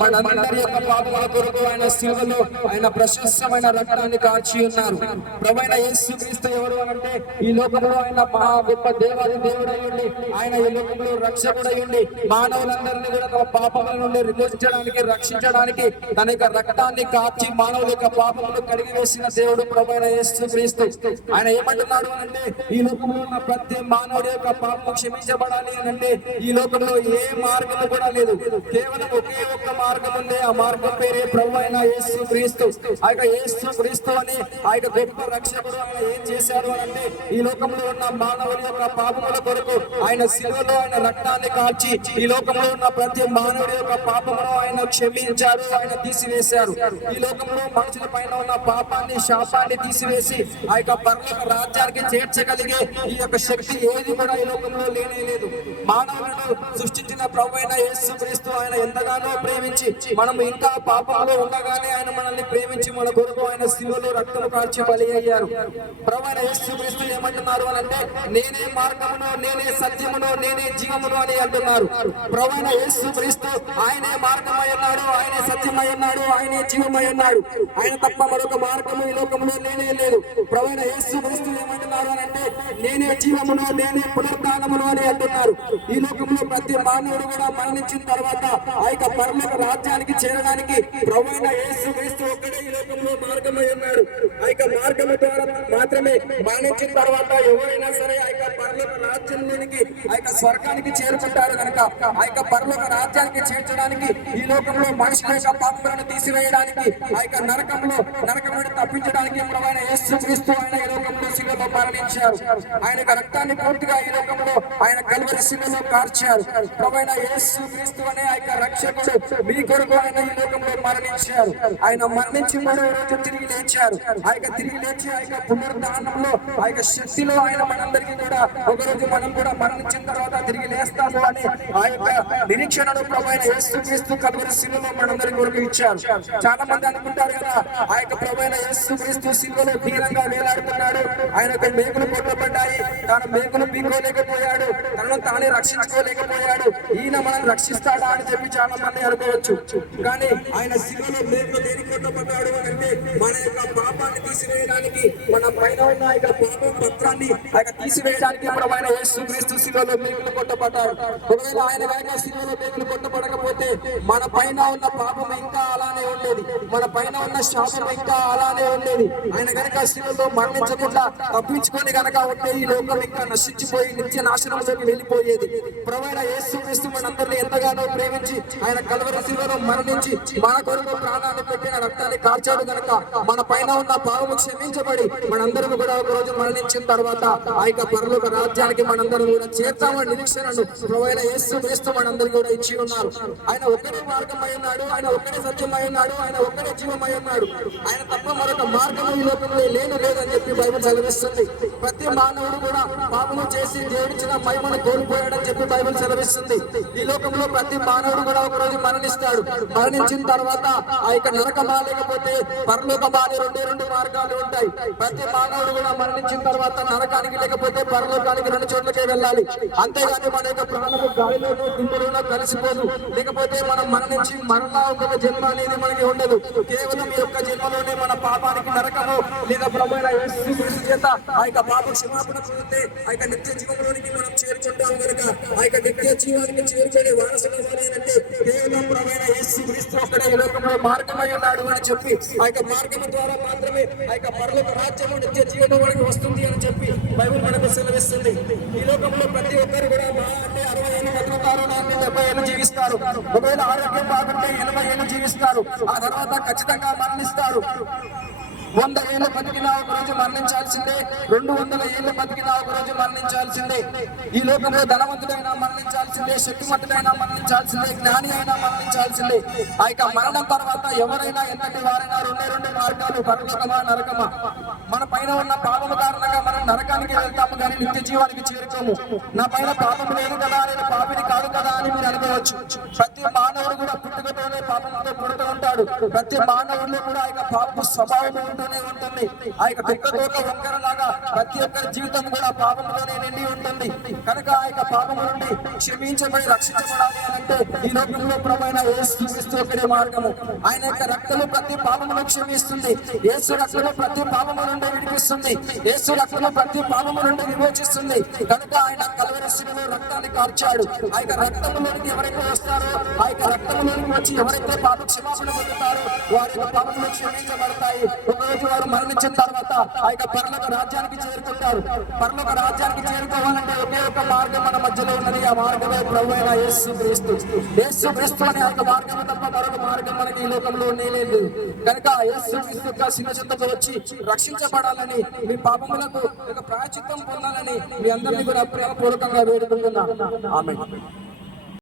మనందరి యొక్క పాపముల కొరకు ఆయన శిలువలో ఆయన ప్రశస్తమైన రక్తాన్ని కార్చి ఉన్నారు. ప్రభువైన యేసుక్రీస్తు ఎవరు అంటే ఈ లోకంలో ఆయన మహా గొప్ప దేవాది దేవుడై ఉండి ఆయన ఈ లోకంలో రక్షకుడై ఉండి మానవులందరినీ కూడా తమ పాపముల నుండి విమోచించడానికి రక్షించడానికి తన యొక్క రక్తాన్ని కార్చి మానవుల యొక్క పాపములు కడిగి వేసిన దేవుడు ప్రభువైన యేసుక్రీస్తు. ఆయన ఏమంటున్నాడు అంటే ఈ లోకంలో ఉన్న ప్రతి మానవుడి యొక్క పాపం క్షమించబడాలి అని అంటే ఈ లోకంలో ఏ మార్గము కూడా లేదు, కేవలం ఒకే ఒక్క మార్గం ఉంది. ఆ మార్గం పేరే ప్రభువైన యేసుక్రీస్తు. ఆ యొక్క యేసుక్రీస్తు అని ఆ యొక్క గొప్ప రక్షకుడు ఆయన ఏం చేశారు అని అంటే ఈ లోకంలో ఉన్న మానవుల యొక్క పాపముల కొరకు ఆయన శిలువలో ఆయన రక్తాన్ని కార్చి ఈ లోకంలో ఉన్న ప్రతి మానవుడి యొక్క పాపమును ఆయన క్షమించారు, ఆయన తీసివేశారు. ఈ లోకంలో మనుషుల పైన ఉన్న పాపాన్ని శాపాన్ని తీసివేసి ఆ యొక్క పరలోక రాజ్యానికి చేర్చగలిగే ఈ యొక్క శక్తి ఏది కూడా ఈ లోకంలో లేనే లేదు. మానవులను సృష్టించిన ప్రభువైన యేసుక్రీస్తు ఆయన ఎంతగానో ప్రేమించి మనం ఇంకా పాపంలో ఉండగానే ఆయన మనల్ని ప్రేమించి మన కొరకు ఆయన శిలువలో రక్తము కార్చి బలి అయ్యారు. ప్రభువైన యేసుక్రీస్తు ఏమంటున్నారు అని అంటే నేనే మార్గమును, నేనే సత్యమును, నేనే జీవమును అని అంటున్నారు. ప్రభువైన యేసుక్రీస్తు ఆయనే మార్గమై ఉన్నాడు, ఆయనే సత్యమై ఉన్నాడు, ఆయనే జీవమై ఉన్నాడు. ఆయన తప్ప మరొక మార్గము ఈ లోకంలో లేనే లేదు. ప్రభువైన యేసుక్రీస్తు ఏమంటున్నారు అని అంటే నేనే జీవమును, నేనే పునరుద్ధానమును అని అంటున్నారు. ఈ లోకంలో ప్రతి మానవుడు కూడా మరణించిన తర్వాత ఆ యొక్క పరలోక రాజ్యానికి చేరడానికి ప్రభువైన యేసుక్రీస్తు ఒక్కడే ఈ లోకంలో మార్గమై ఉన్నాడు. ఆ యొక్క మార్గము ద్వారా మాత్రమే మరణించిన తర్వాత ఎవరైనా సరే ఆ యొక్క పరలోక రాజ్యంలోనికి ఆ యొక్క స్వర్గానికి చేరుకుంటారు కనుక ఆ యొక్క పరలోక రాజ్యానికి చేర్చడానికి ఈ లోకంలో మనుషుల యొక్క పాపములను తీసివేయడానికి ఆ యొక్క నరకం నుండి తప్పించడానికి ప్రభువైన యేసుక్రీస్తు ఆయన ఈ లోకంలో శిలువలో మరణించారు. ఆయన యొక్క రక్తాన్ని పూర్తిగా ఈ లోకంలో ఆయన కల్వరి శిలువలో కార్చారు. ప్రభువైన యేసుక్రీస్తు అనే ఆ యొక్క రక్షకుడు మీ కొరకు ఆయన ఈ లోకంలో మరణించారు. ఆయన మరణించి మరో రోజు తిరిగి లేచారు. ఆ యొక్క తిరిగి లేచి ఆ యొక్క పునరుద్ధానంలో ఆ యొక్క శక్తిలో ఆయన మనందరికీ కూడా ఒకరోజు మనం కూడా మరణించిన తర్వాత తిరిగి లేస్తాము అని ఆ యొక్క నిరీక్షణను ప్రభువైన యేసుక్రీస్తు కల్వరి శిలువలో మనందరి కొరకు ఇచ్చారు. చాలా మంది అనుకుంటారు కదా ఆ యొక్క ప్రభువైన యేసుక్రీస్తు శిలువలో దీనంగా వేలాడుతున్నాడు, ఆయన యొక్క మేకులు కొట్టబడ్డాయి, తన మేకులు పీకోలేకపోయాడు, తనను తానే రక్షించుకోలేకపోయాడు, ఈయన మనం రక్షిస్తాడా అని చెప్పి చాలా మంది అనుకోవచ్చు. కానీ ఆయన శిలువలో మేకులు దేనికి కొట్టబడ్డాడు అని అంటే మన యొక్క పాపాన్ని తీసివేయడానికి, మన పైన ఉన్న యొక్క పాపం పత్రాన్ని ఆయన తీసివేయడానికి ప్రభువైన యేసుక్రీస్తు శిలువలో మేకులు కొట్టబడ్డాడు. ఒకవేళ ఆయన కనుక శిలువలో మేకులు కొట్టబడకపోతే మన పైన ఉన్న పాపం ఇంకా అలానే ఉండేది, మన పైన ఉన్న శాపం ఇంకా అలానే ఉండేది. ఆయన కనుక శిలువలో మరణించకుండా తప్పించుకొని కనుక ఉంటే ఈ లోకం ఇంకా నశించిపోయి నిత్య నాశనంలోకి వెళ్ళిపోయేది. ప్రభువైన యేసుక్రీస్తు మనందరినీ ఎంతగానో ప్రేమించి ఆయన కల్వరి శిలువలో మరణించి మన కొరకు ప్రాణాన్ని పెట్టిన రక్తాన్ని కార్చాడు కనుక మన పైన ఉన్న పాపము క్షమించబడి మనందరం కూడా ఒక రోజు మరణించిన తర్వాత ఆ యొక్క పరలోక రాజ్యానికి మనందరం కూడా చేర్చామని నిరీక్షణను ప్రభువైన యేసుక్రీస్తు మనందరికీ కూడా ఇచ్చి ఉన్నారు. ఆయన ఒక్కడే మార్గమై ఉన్నాడు, ఆయన ఒక్కడే సత్యమై ఉన్నాడు, ఆయన ఒక్కడే జీవమై ఉన్నాడు. ఆయన తప్ప మరొక మార్గము ఈ లోకంలో లేదని చెప్పి బైబిల్ సెలవిస్తుంది. ప్రతి మానవుడు కూడా పాపము చేసి దేవుడిచ్చిన మహిమను కోల్పోయాడని చెప్పి బైబిల్ సెలవిస్తుంది. ఈ లోకంలో ప్రతి మానవుడు కూడా ఒక రోజు మరణిస్తాడు. మరణించిన తర్వాత ఆ యొక్క నరకమా లేకపోతే పరలోకమా అనే రెండు మార్గాలు ఉంటాయి. ప్రతి మానవుడు కూడా మరణించిన తర్వాత నరకానికి లేకపోతే పరలోకానికి రెండు చోట్లకే వెళ్ళాలి. అంతేగాని మన యొక్క ప్రాణము గాలిలోనూ దుమ్ములోనూ కలిసిపోదు. లేకపోతే మనం మరణించి మరలా ఒక జన్మ అనేది మనకి ఉండదు. కేవలం ఈ యొక్క జన్మలోనే మన పాపానికి నరకము లేదా ప్రభువైన యేసుక్రీస్తు చేత ఆ యొక్క పాప క్షమాపణ పొందితే ఆ యొక్క నిత్య జీవంలోనికి మనం చేరుకుంటాం కనుక ఆ యొక్క నిత్య జీవానికి చేరుకునే వారసులు అంటే కేవలం ప్రభువైన యేసుక్రీస్తు ఒక్కడే ఈ లోకంలో మార్గమై ఉన్నాడు అని చెప్పి ఆ యొక్క మార్గము ద్వారా మాత్రమే ఆ యొక్క పరలోక రాజ్యము నిత్య జీవనం మనకి వస్తుంది అని చెప్పి బైబిల్ మనకు సెలవిస్తుంది. ఈ లోకంలో ప్రతి ఒక్కరు కూడా అంటే 60 ఏళ్ళు బతుకుతారు, 70 ఏళ్ళు జీవిస్తారు. ఒకవేళ ఆరోగ్యం బాగుంటే 80 ఏళ్ళు జీవిస్తారు. ఆ తర్వాత ఖచ్చితంగా మరణిస్తారు. 100 ఏళ్ళు బతికినా ఒక రోజు మరణించాల్సిందే, 200 ఏళ్ళు బతికినా ఒక రోజు మరణించాల్సిందే. ఈ లోకంలో ధనవంతుడైనా మరణించాల్సిందే, శక్తిమంతుడైనా మరణించాల్సిందే, జ్ఞాని అయినా మరణించాల్సిందే. ఆ యొక్క మరణం తర్వాత ఎవరైనా ఎంతటి వారైనా రెండు మార్గాలు, పరలోకమా నరకమా. మన పైన ఉన్న పాపము కారణంగా మనం నరకానికి వెళ్తాము కానీ నిత్య జీవానికి చేరుకోము. నా పైన పాపము లేదు కదా, నేను పాపిని కాదు కదా అని మీరు అనుకోవచ్చు. ప్రతి మానవుడు కూడా పుట్టుకతో పాపంలోనే పాపంతో పుడుతూ ఉంటాడు. ప్రతి మానవుల్లో కూడా ఆ యొక్క పాప స్వభావం ఉంటూనే ఉంటుంది. ఆ యొక్క కుక్కతోక వంకరలాగా ప్రతి ఒక్కరి జీవితం కూడా పాపంలోనే నిండి ఉంటుంది. కనుక ఆ యొక్క పాపం నుండి క్షమించబడి రక్షించబడాలి అంటే ఈ లోకంలో ప్రభువైన యేసుక్రీస్తు ఒక్కడే మార్గము. ఆయన యొక్క రక్తము ప్రతి పాపమును క్షమిస్తుంది. యేసు రక్తము ప్రతి పాపము నుండి విడిపిస్తుంది. యేసు రక్తము ప్రతి పాపము నుండి విమోచిస్తుంది. కనుక ఆయన కల్వరి శిలువలో రక్తాన్ని కార్చాడు. ఆ యొక్క రక్తములోనికి ఎవరైతే వస్తారో, ఆ యొక్క రక్తములోనికి వచ్చి ఎవరైతే పాప క్షమాపణ పొందుతారో వారి యొక్క పాపములు క్షమించబడతాయి. ఒకరోజు వారు మరణించిన తర్వాత ఆ యొక్క పరలోక రాజ్యానికి చేరుకుంటారు. పరలోక రాజ్యానికి చేరుకోవాలంటే ఒకే ఒక మార్గం మన మధ్యలో ఉన్నది. ఆ మార్గమే ప్రభువైన యేసుక్రీస్తు. యేసుక్రీస్తు అనే ఆ యొక్క మార్గం తప్ప మరొక మార్గం మనకి ఈ లోకంలో లేదు. కనుక యేసుక్రీస్తు యొక్క శిలువ చెంతకు వచ్చి రక్షించబడాలని, మీ పాపములకు ఒక ప్రాయశ్చిత్తం పొందాలని మీ అందరినీ కూడా ప్రేమపూర్వకంగా వేడుకుంటున్నాను. ఆమేన్.